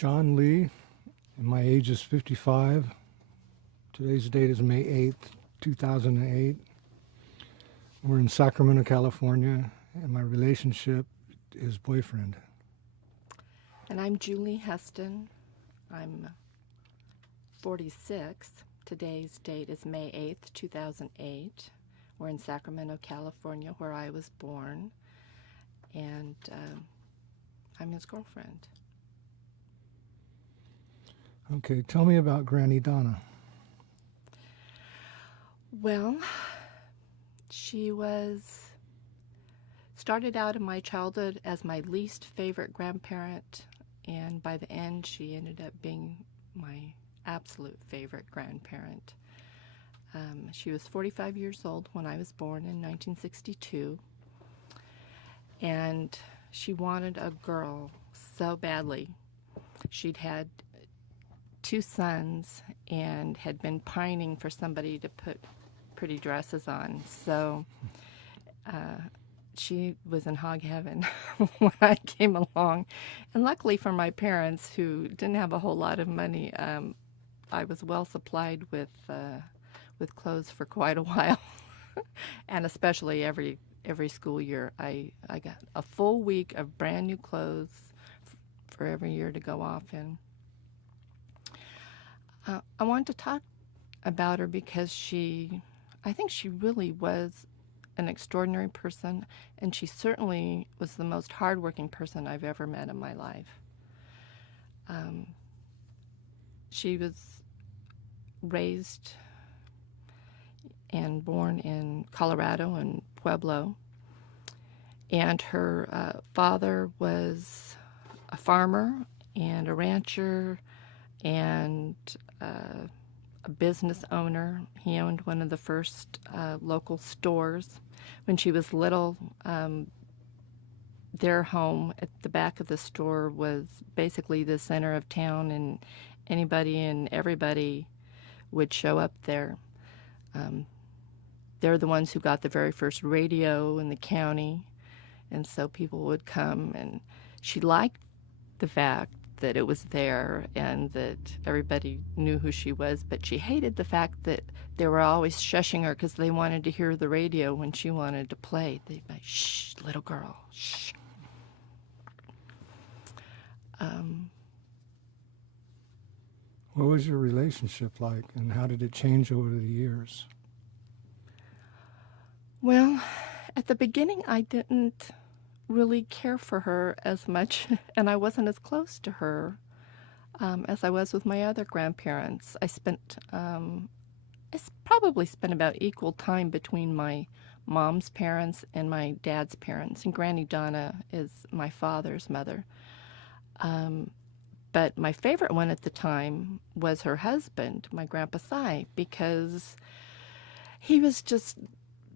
John Lee, and my age is 55. Today's date is May 8th, 2008. We're in Sacramento, California, and my relationship is boyfriend. And I'm Julie Heston. I'm 46. Today's date is May 8th, 2008. We're in Sacramento, California, where I was born, and I'm his girlfriend. Okay, tell me about Granny Donna. Well, she started out in my childhood as my least favorite grandparent, and by the end she ended up being my absolute favorite grandparent. She was 45 years old when I was born in 1962, and she wanted a girl so badly. She'd had 2 sons and had been pining for somebody to put pretty dresses on. So she was in hog heaven when I came along. And luckily for my parents, who didn't have a whole lot of money, I was well supplied with clothes for quite a while. And especially every school year, I got a full week of brand new clothes for every year to go off in. I want to talk about her because I think she really was an extraordinary person, and she certainly was the most hardworking person I've ever met in my life. She was raised and born in Colorado in Pueblo, and her father was a farmer and a rancher and a business owner. He owned one of the first local stores. When she was little, their home at the back of the store was basically the center of town, and anybody and everybody would show up there. They're the ones who got the very first radio in the county, and so people would come, and she liked the fact that it was there and that everybody knew who she was, but she hated the fact that they were always shushing her because they wanted to hear the radio when she wanted to play. They'd be like, "Shh, little girl, shh." What was your relationship like, and how did it change over the years? Well, at the beginning, I didn't really care for her as much, and I wasn't as close to her as I was with my other grandparents. I probably spent about equal time between my mom's parents and my dad's parents, and Granny Donna is my father's mother. But my favorite one at the time was her husband, my Grandpa Cy, because he was just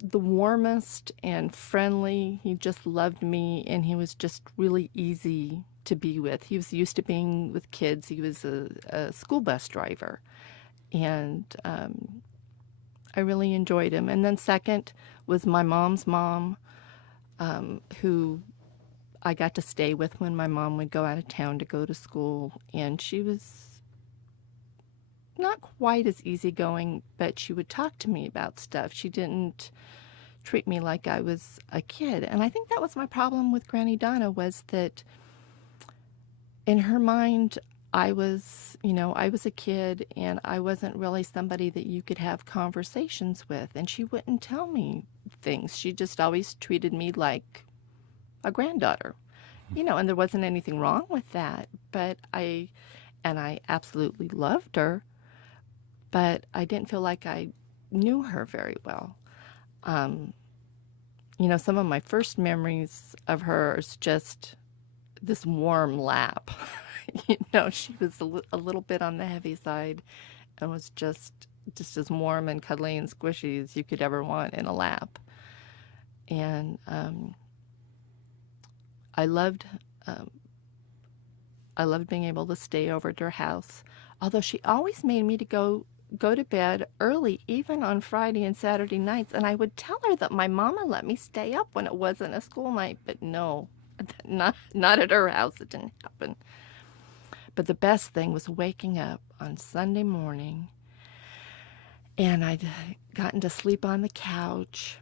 the warmest and friendly. He just loved me, and he was just really easy to be with. He was used to being with kids. He was a school bus driver, and I really enjoyed him. And then second was my mom's mom, who I got to stay with when my mom would go out of town to go to school, and she was not quite as easygoing, but she would talk to me about stuff. She didn't treat me like I was a kid. And I think that was my problem with Granny Donna, was that in her mind, I was a kid, and I wasn't really somebody that you could have conversations with, and she wouldn't tell me things. She just always treated me like a granddaughter, and there wasn't anything wrong with that, but I absolutely loved her, but I didn't feel like I knew her very well. Some of my first memories of her is just this warm lap. She was a little bit on the heavy side and was just as warm and cuddly and squishy as you could ever want in a lap. And I loved being able to stay over at her house, although she always made me to go to bed early, even on Friday and Saturday nights, and I would tell her that my mama let me stay up when it wasn't a school night, but no, not at her house. It didn't happen. But the best thing was waking up on Sunday morning, and I'd gotten to sleep on the couch,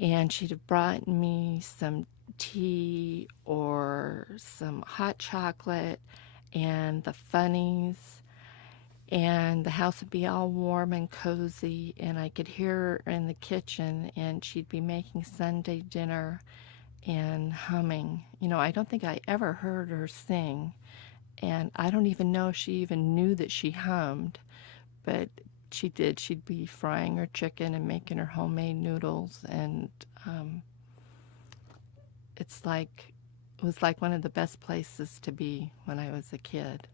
and she'd have brought me some tea or some hot chocolate and the funnies, and the house would be all warm and cozy, and I could hear her in the kitchen, and she'd be making Sunday dinner and humming. I don't think I ever heard her sing, and I don't even know if she even knew that she hummed, but she did. She'd be frying her chicken and making her homemade noodles, and it was like one of the best places to be when I was a kid.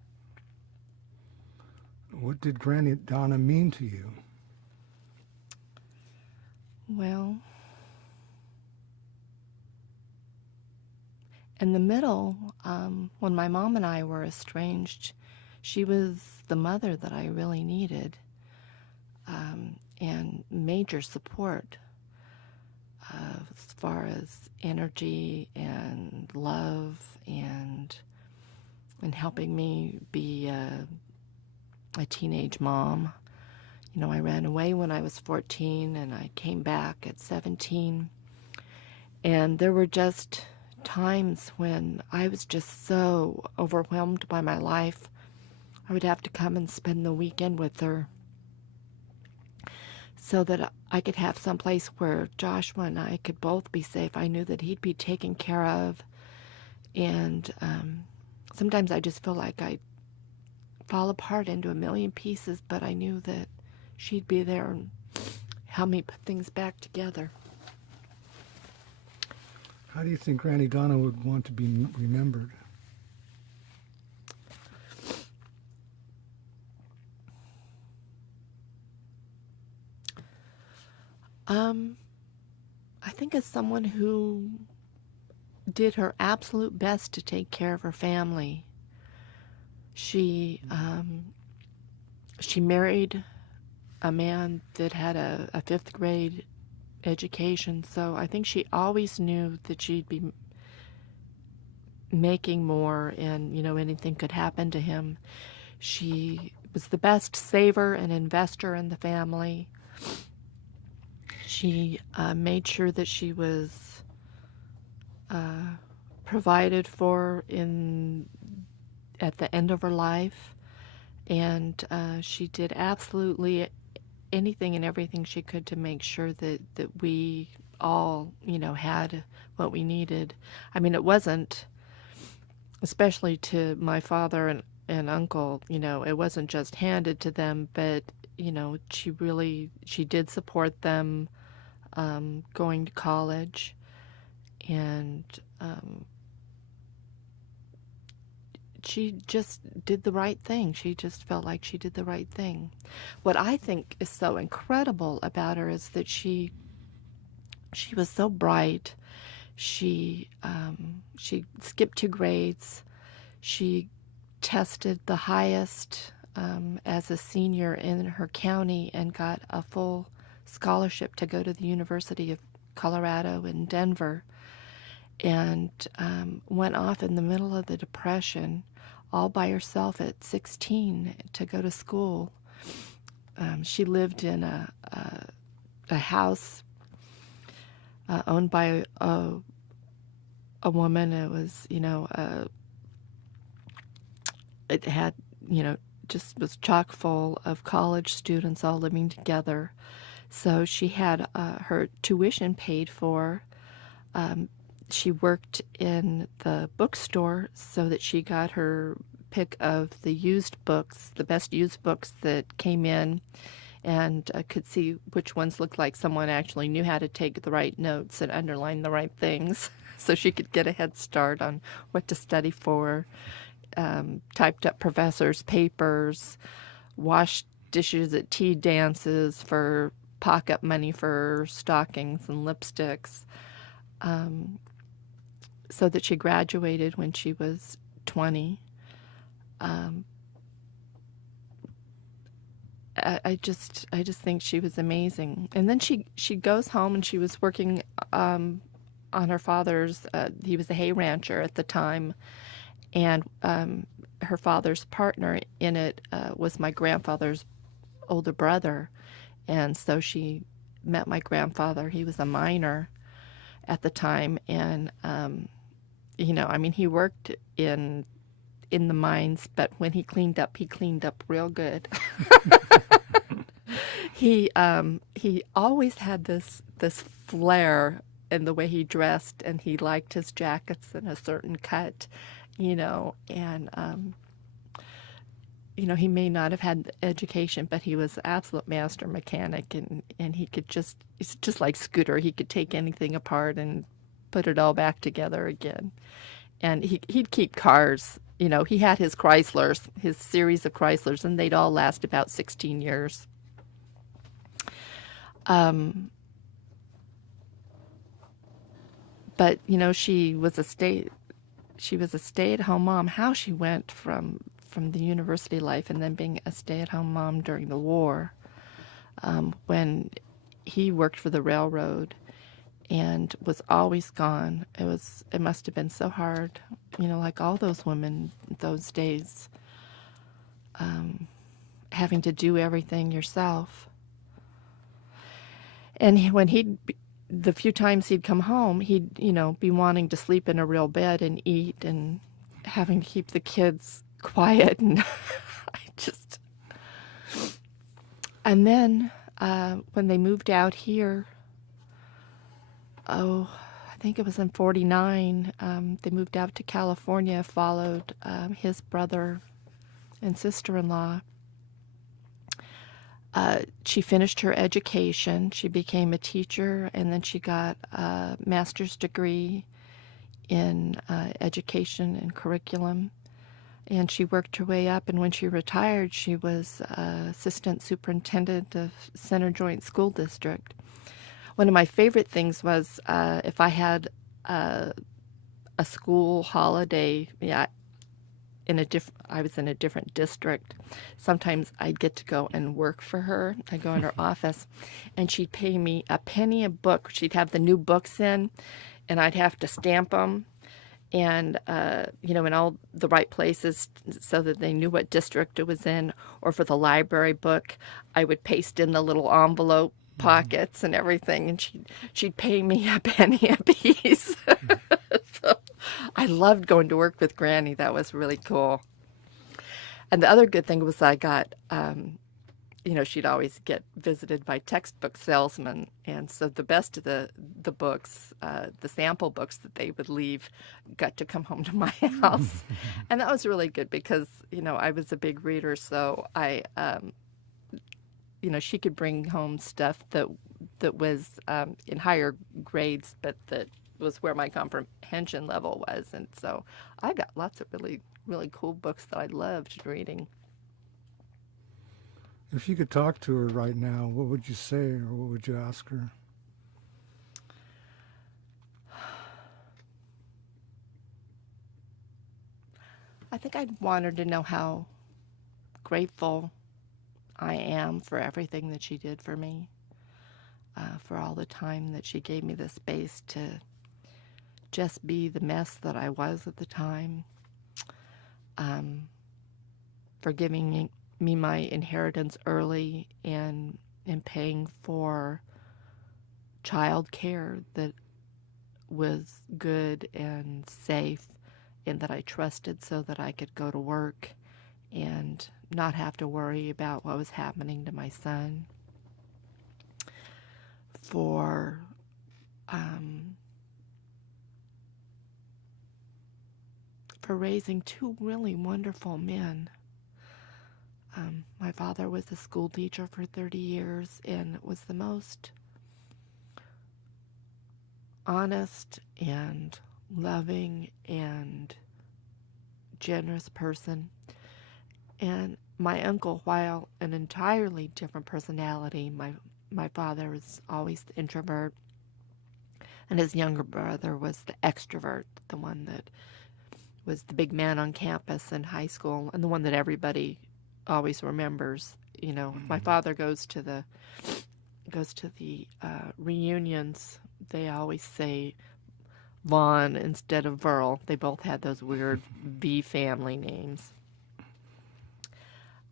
What did Granny Donna mean to you? Well, in the middle, when my mom and I were estranged, she was the mother that I really needed, and major support as far as energy and love and helping me be a teenage mom. I ran away when I was 14, and I came back at 17. And there were just times when I was just so overwhelmed by my life. I would have to come and spend the weekend with her so that I could have someplace where Joshua and I could both be safe. I knew that he'd be taken care of. And sometimes I just feel like I'd fall apart into a million pieces, but I knew that she'd be there and help me put things back together. How do you think Granny Donna would want to be remembered? I think as someone who did her absolute best to take care of her family. She married a man that had a fifth grade education, so I think she always knew that she'd be making more, and anything could happen to him. She was the best saver and investor in the family. She made sure that she was provided for at the end of her life, and she did absolutely anything and everything she could to make sure that we all had what we needed. I mean, it wasn't, especially to my father and uncle, it wasn't just handed to them, but she did support them going to college, and she just did the right thing. She just felt like she did the right thing. What I think is so incredible about her is that she was so bright. She skipped 2 grades. She tested the highest as a senior in her county and got a full scholarship to go to the University of Colorado in Denver, and went off in the middle of the Depression all by herself at 16 to go to school. She lived in a house owned by a woman. It was, it had, just was chock full of college students all living together. So she had her tuition paid for. She worked in the bookstore so that she got her pick of the used books, the best used books that came in, and could see which ones looked like someone actually knew how to take the right notes and underline the right things so she could get a head start on what to study for. Typed up professors' papers, washed dishes at tea dances for pocket money for stockings and lipsticks, so that she graduated when she was 20. I just think she was amazing. And then she goes home, and she was working on her father's. He was a hay rancher at the time, and her father's partner in it was my grandfather's older brother. And so she met my grandfather. He was a miner at the time. And, I mean, he worked in the mines, but when he cleaned up real good. He always had this flair in the way he dressed, and he liked his jackets in a certain cut, and he may not have had education, but he was an absolute master mechanic, and it's just like Scooter. He could take anything apart and put it all back together again. And he'd keep cars. He had his Chryslers, his series of Chryslers, and they'd all last about 16 years. But she was a stay-at-home mom. How she went from the university life and then being a stay-at-home mom during the war, when he worked for the railroad and was always gone. It must have been so hard, like all those women those days, having to do everything yourself. And the few times he'd come home, he'd, be wanting to sleep in a real bed and eat and having to keep the kids quiet. And and then when they moved out here, I think it was in 49, they moved out to California, followed his brother and sister-in-law. She finished her education. She became a teacher, and then she got a master's degree in education and curriculum. And she worked her way up, and when she retired, she was assistant superintendent of Center Joint School District. One of my favorite things was if I had a school holiday, I was in a different district. Sometimes I'd get to go and work for her. I'd go in her office, and she'd pay me a penny a book. She'd have the new books in, and I'd have to stamp them, and in all the right places so that they knew what district it was in. Or for the library book, I would paste in the little envelope pockets and everything, and she'd pay me a penny a piece. So I loved going to work with Granny. That was really cool. And the other good thing was I got, she'd always get visited by textbook salesmen, and so the best of the books, the sample books that they would leave, got to come home to my house. And that was really good because, I was a big reader, so I she could bring home stuff that was in higher grades, but that was where my comprehension level was. And so I got lots of really, really cool books that I loved reading. If you could talk to her right now, what would you say, or what would you ask her? I think I'd want her to know how grateful I am for everything that she did for me, for all the time that she gave me the space to just be the mess that I was at the time, for giving me my inheritance early and paying for child care that was good and safe and that I trusted so that I could go to work and not have to worry about what was happening to my son, for raising two really wonderful men. My father was a school teacher for 30 years and was the most honest and loving and generous person. And my uncle, while an entirely different personality, my father was always the introvert, and his younger brother was the extrovert, the one that was the big man on campus in high school, and the one that everybody always remembers. If my father goes to the reunions, they always say Vaughn instead of Verl. They both had those weird V family names.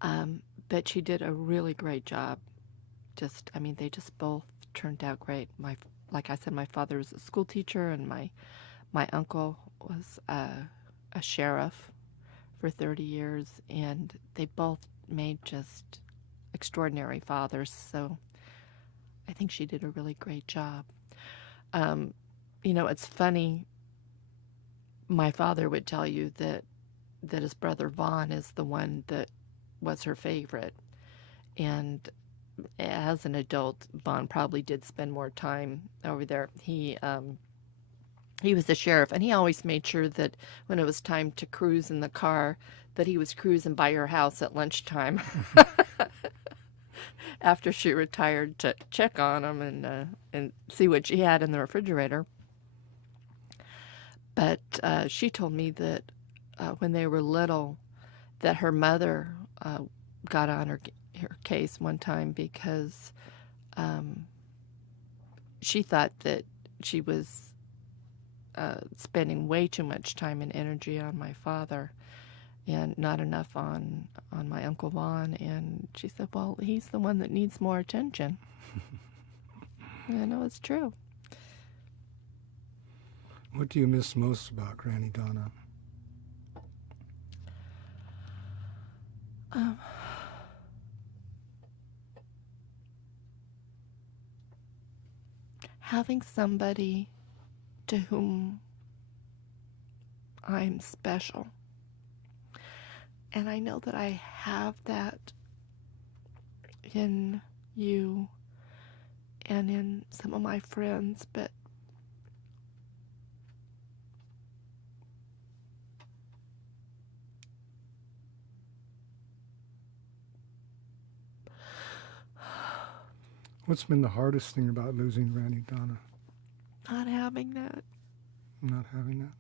But she did a really great job. They just both turned out great. Like I said, my father was a school teacher, and my uncle was a sheriff for 30 years, and they both made just extraordinary fathers. So I think she did a really great job. It's funny. My father would tell you that his brother Vaughn is the one that was her favorite. And as an adult, Vaughn probably did spend more time over there. He was the sheriff, and he always made sure that when it was time to cruise in the car, that he was cruising by her house at lunchtime after she retired to check on him and see what she had in the refrigerator. But she told me that when they were little, that her mother got on her case one time because she thought that she was spending way too much time and energy on my father and not enough on my Uncle Vaughn. And she said, well, he's the one that needs more attention. And I know it's true. What do you miss most about Granny Donna? Having somebody to whom I'm special. And I know that I have that in you and in some of my friends, but What's been the hardest thing about losing Granny Donna? not having that. Not having that?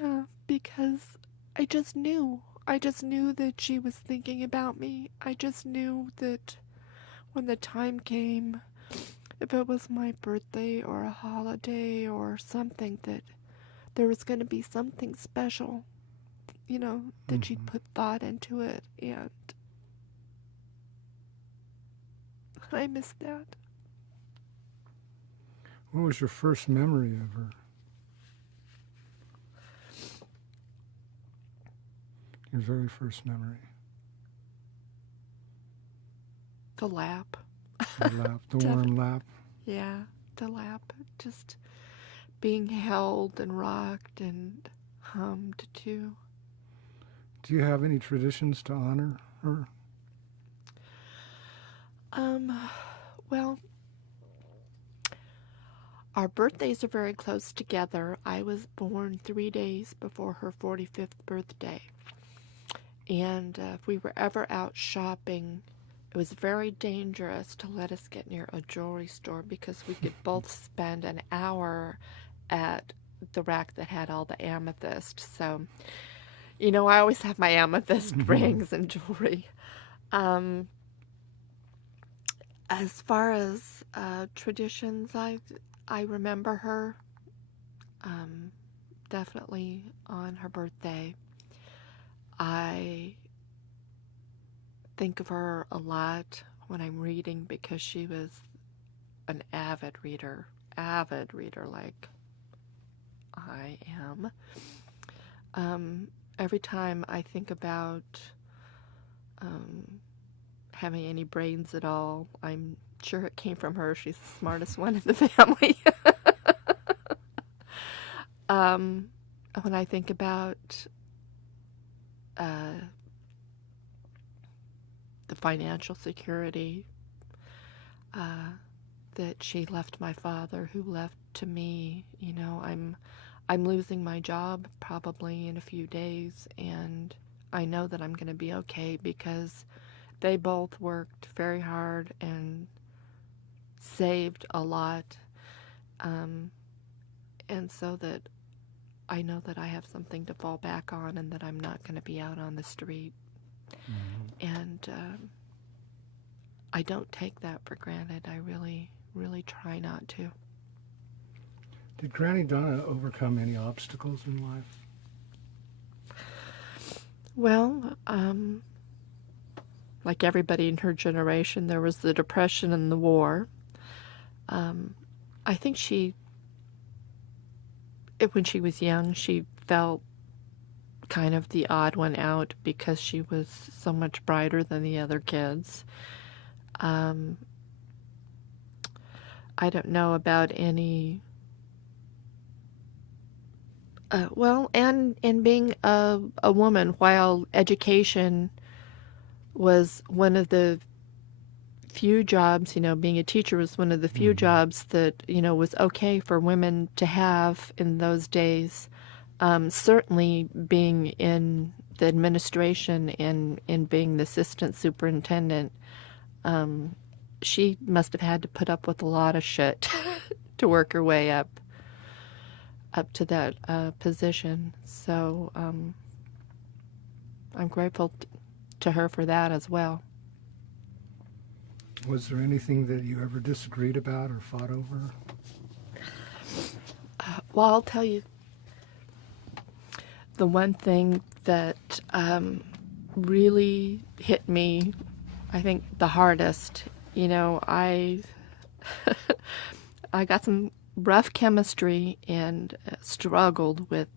Yeah, because I just knew. I just knew that she was thinking about me. I just knew that when the time came, if it was my birthday or a holiday or something, that there was going to be something special, that she'd put thought into it. And I miss that. What was your first memory of her? Your very first memory? The lap. The lap, the warm lap. Yeah, the lap. Just being held and rocked and hummed to. Do you have any traditions to honor her? Well, our birthdays are very close together. I was born 3 days before her 45th birthday. And if we were ever out shopping, it was very dangerous to let us get near a jewelry store because we could both spend an hour at the rack that had all the amethyst. So, I always have my amethyst rings and jewelry. As far as traditions, I remember her definitely on her birthday. I think of her a lot when I'm reading because she was an avid reader like I am. Every time I think about having any brains at all, I'm sure it came from her. She's the smartest one in the family. When I think about the financial security that she left my father, who left to me, I'm losing my job probably in a few days, and I know that I'm going to be okay because they both worked very hard and saved a lot, and so that I know that I have something to fall back on and that I'm not going to be out on the street. Mm-hmm. And I don't take that for granted. I really, really try not to. Did Granny Donna overcome any obstacles in life? Well, like everybody in her generation, there was the Depression and the war. I think when she was young, she felt kind of the odd one out because she was so much brighter than the other kids. I don't know about any. Well, and being a woman, while education was one of the few jobs, being a teacher was one of the few jobs that, was okay for women to have in those days. Certainly being in the administration and being the assistant superintendent, she must have had to put up with a lot of shit to work her way up to that position. So I'm grateful to her for that as well. Was there anything that you ever disagreed about or fought over? Well, I'll tell you, the one thing that really hit me, I think, the hardest, I I got some rough chemistry and struggled with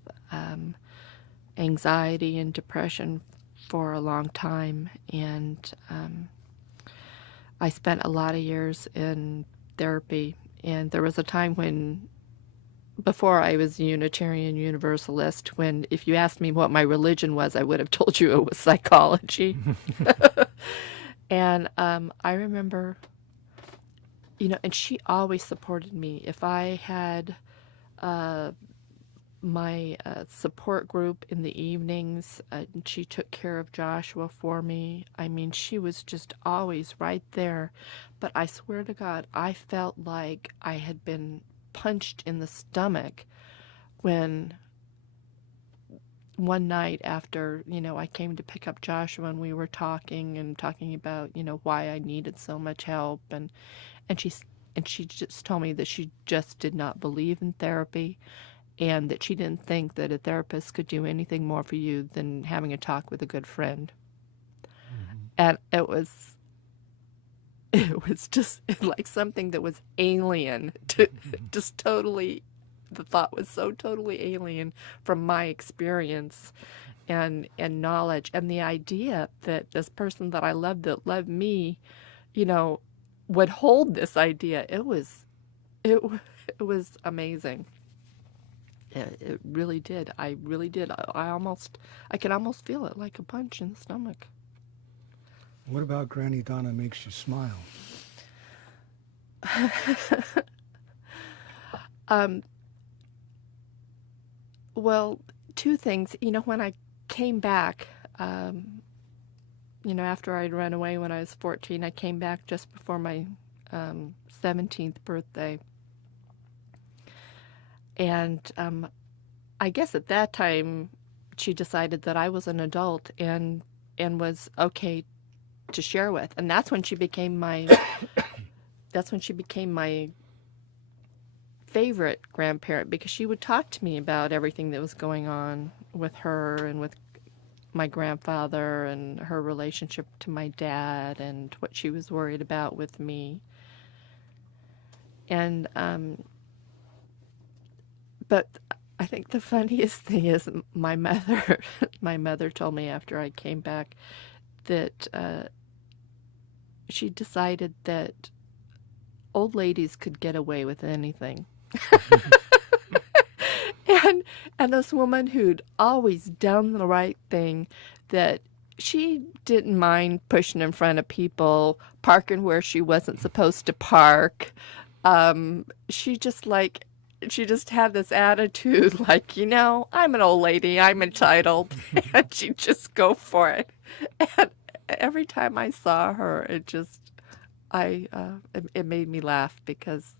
anxiety and depression for a long time, and I spent a lot of years in therapy. And there was a time when, before I was a Unitarian Universalist, when if you asked me what my religion was, I would have told you it was psychology. And I remember, and she always supported me. If I had my support group in the evenings, and she took care of Joshua for me. I mean, she was just always right there. But I swear to God, I felt like I had been punched in the stomach when one night after, I came to pick up Joshua and we were talking about, why I needed so much help. And she just told me that she just did not believe in therapy, and that she didn't think that a therapist could do anything more for you than having a talk with a good friend. And it was just like something that was alien to just totally, the thought was so totally alien from my experience and knowledge, and the idea that this person that I loved, that loved me, would hold this idea. It was amazing. It really did. I really did. I could almost feel it like a punch in the stomach. What about Granny Donna makes you smile? Well, two things. When I came back, after I'd run away when I was 14, I came back just before my 17th birthday. And I guess at that time, she decided that I was an adult and was okay to share with. And that's when she became my favorite grandparent, because she would talk to me about everything that was going on with her and with my grandfather and her relationship to my dad and what she was worried about with me. And but I think the funniest thing is my mother told me after I came back that she decided that old ladies could get away with anything. And this woman who'd always done the right thing, that she didn't mind pushing in front of people, parking where she wasn't supposed to park. She just had this attitude like, I'm an old lady, I'm entitled, and she'd just go for it. And every time I saw her, it made me laugh, because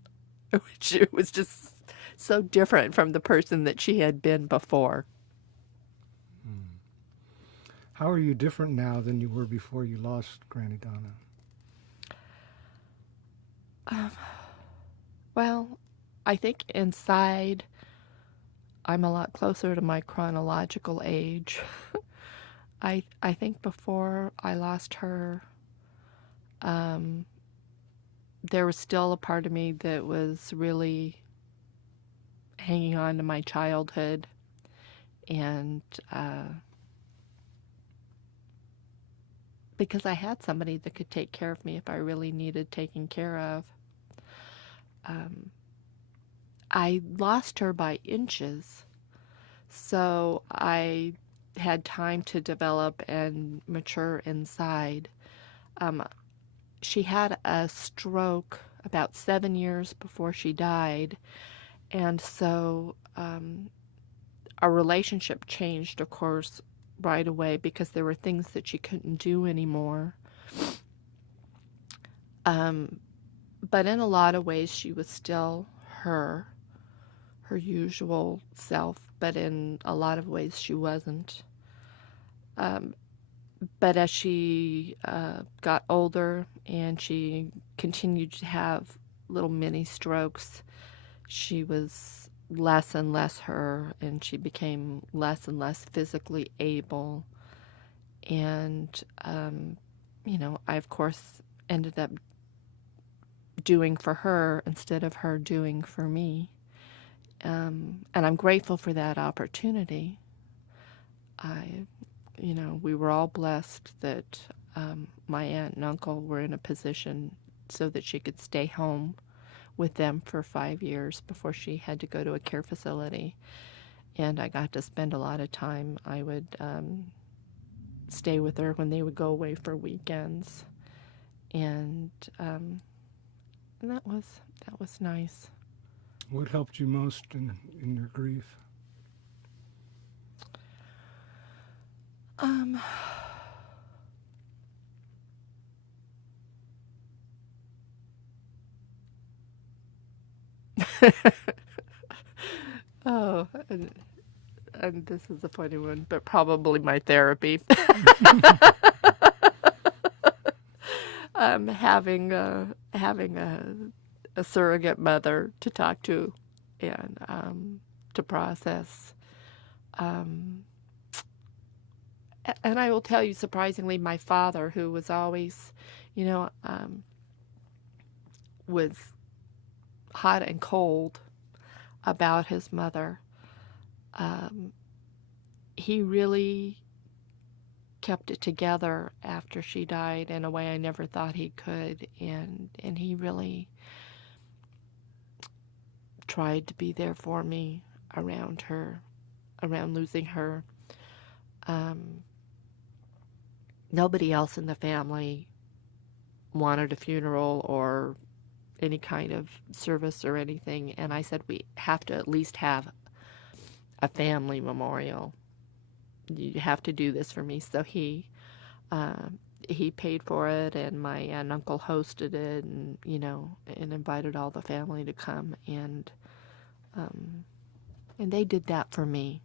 it was just so different from the person that she had been before. How are you different now than you were before you lost Granny Donna? Well, I think inside I'm a lot closer to my chronological age. I think before I lost her, there was still a part of me that was really hanging on to my childhood, and because I had somebody that could take care of me if I really needed taking care of. I lost her by inches, so I had time to develop and mature inside. She had a stroke about 7 years before she died, and so our relationship changed, of course, right away because there were things that she couldn't do anymore. But in a lot of ways, she was still her usual self, but in a lot of ways, she wasn't. But as she got older and she continued to have little mini strokes, she was less and less her, and she became less and less physically able. And, I, of course, ended up doing for her instead of her doing for me. And I'm grateful for that opportunity. We were all blessed that my aunt and uncle were in a position so that she could stay home with them for 5 years before she had to go to a care facility. And I got to spend a lot of time. I would stay with her when they would go away for weekends. And that was nice. What helped you most in your grief? Oh, and this is a funny one, but probably my therapy. Having a surrogate mother to talk to and to process. And I will tell you, surprisingly, my father, who was always, was hot and cold about his mother, he really kept it together after she died in a way I never thought he could, and he really tried to be there for me around losing her. Nobody else in the family wanted a funeral or any kind of service or anything, and I said we have to at least have a family memorial. You have to do this for me. So he paid for it, and my aunt and uncle hosted it, and and invited all the family to come, and they did that for me.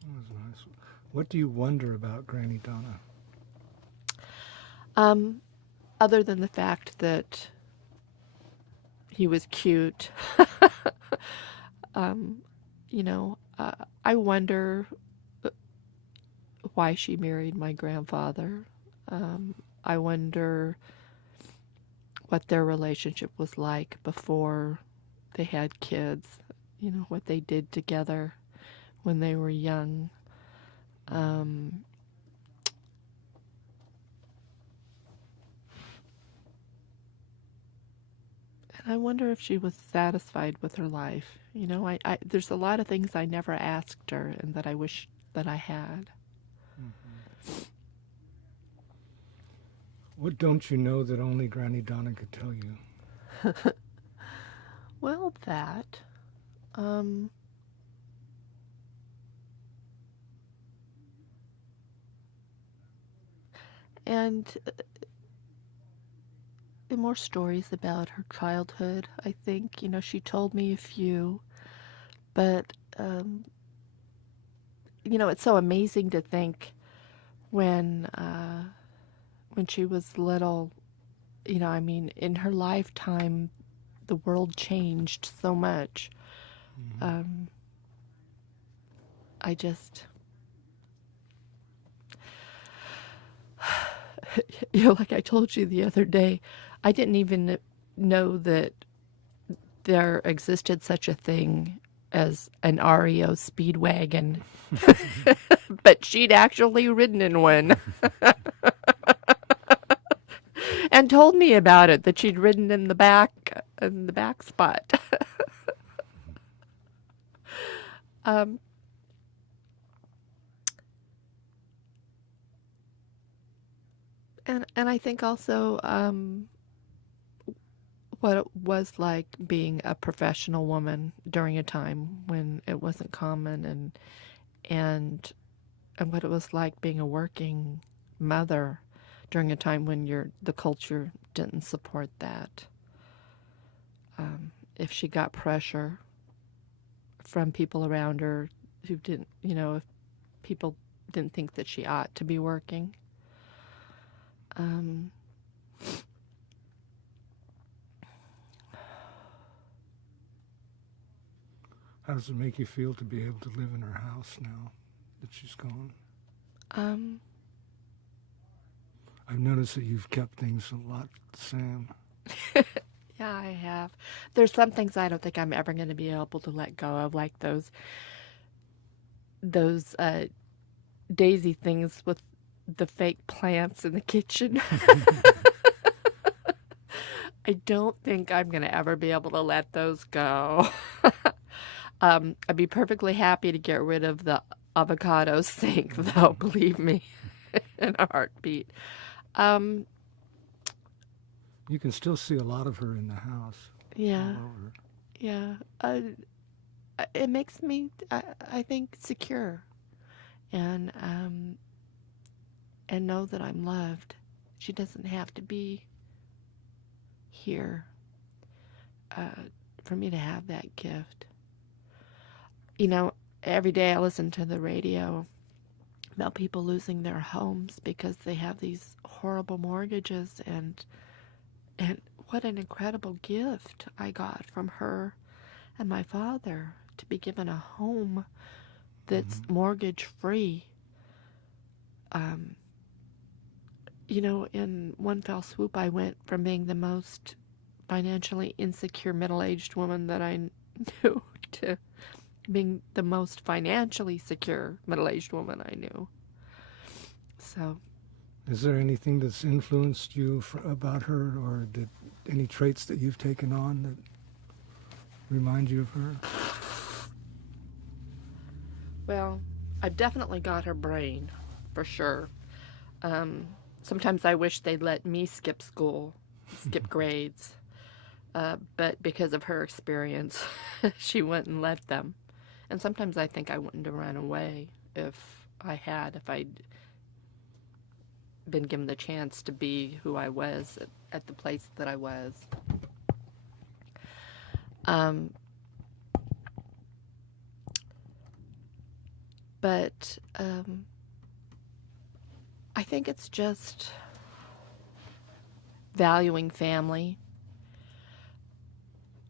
That was nice. What do you wonder about Granny Donna? Other than the fact that he was cute, I wonder why she married my grandfather. I wonder what their relationship was like before they had kids, what they did together when they were young. And I wonder if she was satisfied with her life. There's a lot of things I never asked her and that I wish that I had. Mm-hmm. What don't you know that only Granny Donna could tell you? Well, that. And more stories about her childhood, I think. She told me a few, but, it's so amazing to think when she was little, in her lifetime, the world changed so much. Mm-hmm. like I told you the other day, I didn't even know that there existed such a thing as an REO Speedwagon, but she'd actually ridden in one and told me about it, that she'd ridden in the back spot. um, and I think also what it was like being a professional woman during a time when it wasn't common, and what it was like being a working mother during a time when the culture didn't support that. If she got pressure from people around her who didn't, if people didn't think that she ought to be working. How does it make you feel to be able to live in her house now that she's gone? I've noticed that you've kept things a lot the same. Yeah, I have. There's some things I don't think I'm ever going to be able to let go of, like those daisy things with the fake plants in the kitchen. I don't think I'm going to ever be able to let those go. I'd be perfectly happy to get rid of the avocado sink, though, believe me, in a heartbeat. You can still see a lot of her in the house. Yeah, All over. yeah. It makes me, I think, secure, and know that I'm loved. She doesn't have to be here for me to have that gift. Every day I listen to the radio about people losing their homes because they have these horrible mortgages, and what an incredible gift I got from her and my father to be given a home that's mortgage free. In one fell swoop, I went from being the most financially insecure middle-aged woman that I knew to being the most financially secure middle-aged woman I knew. So, is there anything that's influenced you about her, or any traits that you've taken on that remind you of her? well, I've definitely got her brain, for sure. Sometimes I wish they'd let me skip school, skip grades. But because of her experience, she wouldn't let them. And sometimes I think I wouldn't have run away if I'd been given the chance to be who I was at the place that I was. But I think it's just valuing family.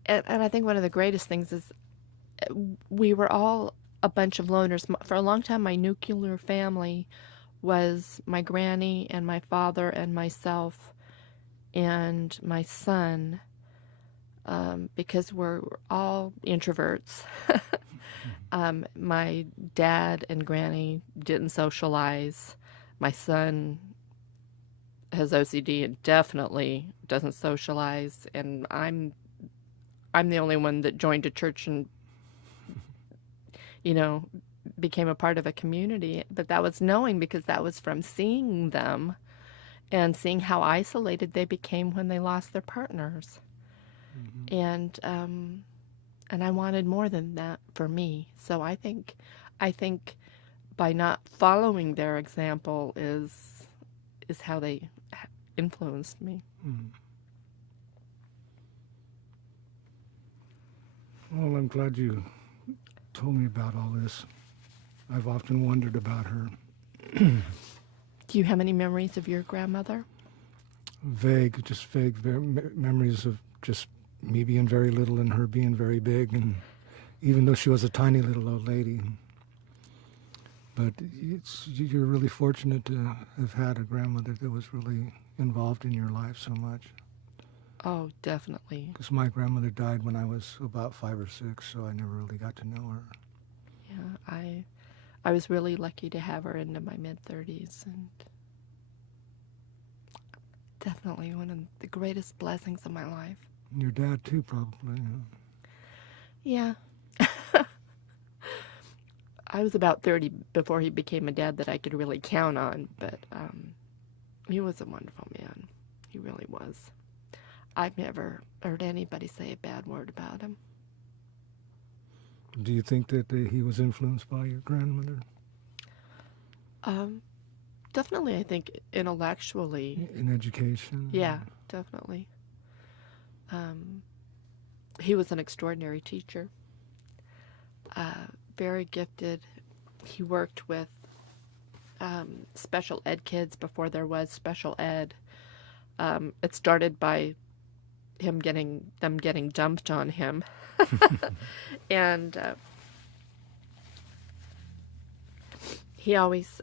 And I think one of the greatest things is we were all a bunch of loners. For a long time, my nuclear family was my granny and my father and myself and my son, because we're all introverts. My dad and granny didn't socialize. My son has OCD and definitely doesn't socialize, and I'm the only one that joined a church and, became a part of a community. But that was knowing, because that was from seeing them and seeing how isolated they became when they lost their partners. And I wanted more than that for me. So I think by not following their example is how they influenced me. Well, I'm glad you told me about all this. I've often wondered about her. Do you have any memories of your grandmother? Vague memories of just me being very little and her being very big, and even though she was a tiny little old lady. But you're really fortunate to have had a grandmother that was really involved in your life so much. Oh, definitely. Because my grandmother died when I was about 5 or 6, so I never really got to know her. Yeah, I was really lucky to have her into my mid-30s, and definitely one of the greatest blessings of my life. And your dad too, probably. Yeah. I was about 30 before he became a dad that I could really count on, but he was a wonderful man. He really was. I've never heard anybody say a bad word about him. Do you think that he was influenced by your grandmother? Definitely, I think intellectually. In education? Yeah, definitely. He was an extraordinary teacher. Very gifted. He worked with special ed kids before there was special ed. It started by them getting dumped on him, and he always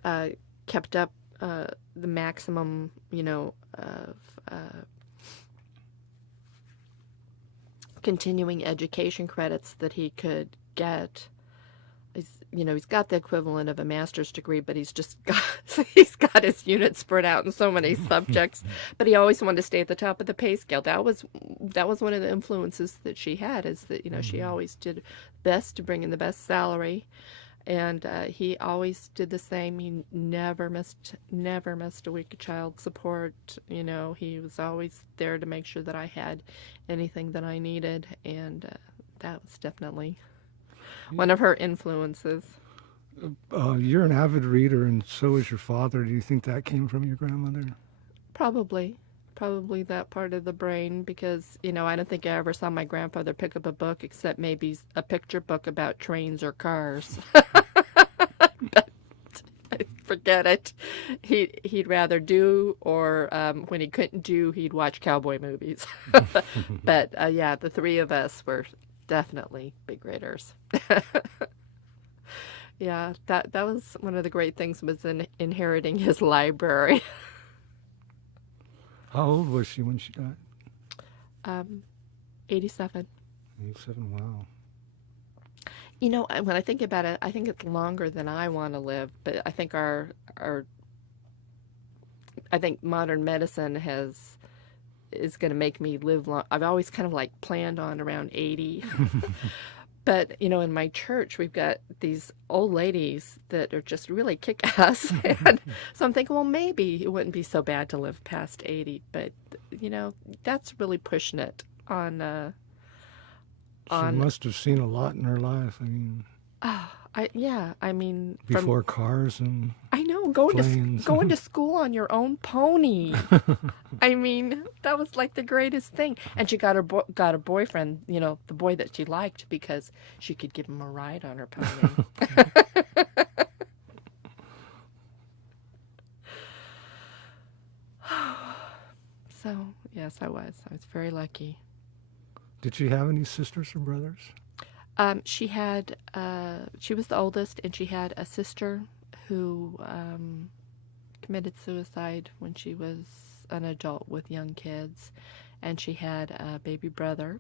kept up the maximum, of continuing education credits that he could get. He's got the equivalent of a master's degree, but he's got his units spread out in so many subjects. But he always wanted to stay at the top of the pay scale. That was one of the influences that she had, is that she always did best to bring in the best salary, and he always did the same. He never missed a week of child support. He was always there to make sure that I had anything that I needed, and that was definitely one of her influences. You're an avid reader, and so is your father. Do you think that came from your grandmother? Probably that part of the brain, because, I don't think I ever saw my grandfather pick up a book except maybe a picture book about trains or cars. But forget it. He'd rather do, or when he couldn't do, he'd watch cowboy movies. But yeah, the three of us were definitely big readers. Yeah, that was one of the great things, was inheriting his library. How old was she when she died? 87. 87, wow. When I think about it, I think it's longer than I want to live, but I think I think modern medicine is going to make me live long. I've always kind of planned on around 80. But, in my church, we've got these old ladies that are just really kick-ass. And so I'm thinking, well, maybe it wouldn't be so bad to live past 80. But, that's really pushing it on... She must have seen a lot in her life. I mean... Before cars and I know, planes. going to school on your own pony. I mean, that was like the greatest thing. And she got a boyfriend, the boy that she liked, because she could give him a ride on her pony. So, yes, I was very lucky. Did she have any sisters or brothers? She was the oldest, and she had a sister who committed suicide when she was an adult with young kids. And she had a baby brother,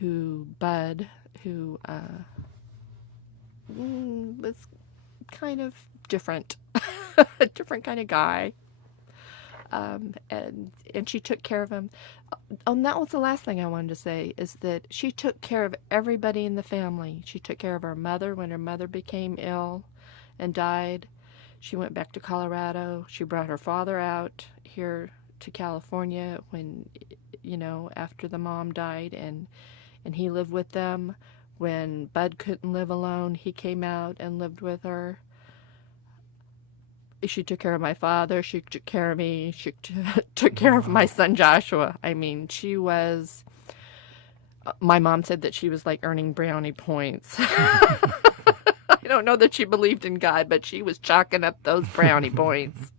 Bud, who was kind of different, a different kind of guy. And she took care of him. And that was the last thing I wanted to say, is that she took care of everybody in the family. She took care of her mother when her mother became ill and died. She went back to Colorado. She brought her father out here to California when, after the mom died, and he lived with them. When Bud couldn't live alone, he came out and lived with her. She took care of my father. She took care of me. She took care of my son, Joshua. I mean, she was... My mom said that she was like earning brownie points. I don't know that she believed in God, but she was chalking up those brownie points.